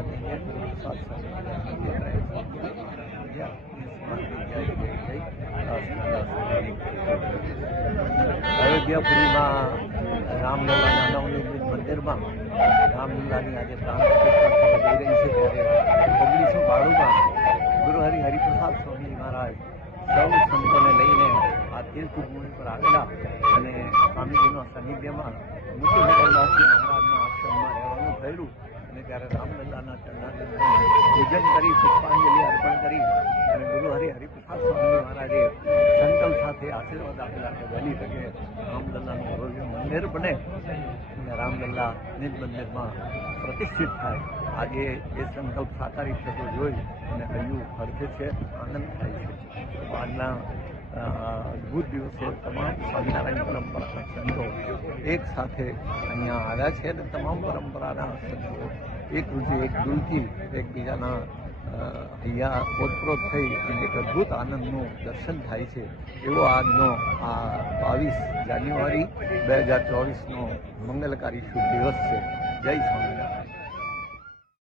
आशीर्वाद देंगे। अयोध्यापुरी में रामलला नवनिर्मित मंदिर में रामलला की आज प्राण प्रतिष्ठा जई रही है ત્યારે 1992 गुरु हरिप्रसाद स्वामी महाराज સૌ સંતોને લઈને આ તીર્થભૂમિ પર આવેલા અને સ્વામીજીના સાનિધ્યમાં મુક્તિદાસજી મહારાજના આશ્રમમાં રહેવાનું થયેલું અને ત્યારે રામલલ્લાના ચરણારવિંદનું પૂજન કરી પુષ્પાંજલિ અર્પણ કરી અને ગુરુ હરિપ્રસાદ સ્વામી મહારાજે સંકલ્પ સાથે આશીર્વાદ આપેલા કે વહેલી તકે રામલલ્લાનું ભવ્ય મંદિર બને અને રામલલ્લા નિજ મંદિરમાં પ્રતિષ્ઠિત થાય। આજે એ સંકલ્પ સાકારિત થતો જોઈ અને હૈયું હરખે છે, આનંદ થાય છે। આજના અદ્ભુત દિવસે તમામ સ્વામિનારાયણ પરંપરાના સંતો એક સાથે અહીંયા આવ્યા છે અને તમામ પરંપરાના સંતો એક રૂચિ એક દિલથી એકબીજાના અહીંયા ઓતપ્રોત થઈ અને એક અદ્ભુત આનંદનું દર્શન થાય છે। એવો આજનો આ 22 જાન્યુઆરી 2024નો મંગલકારી શુભ દિવસ છે। જય સ્વામિનારાયણ।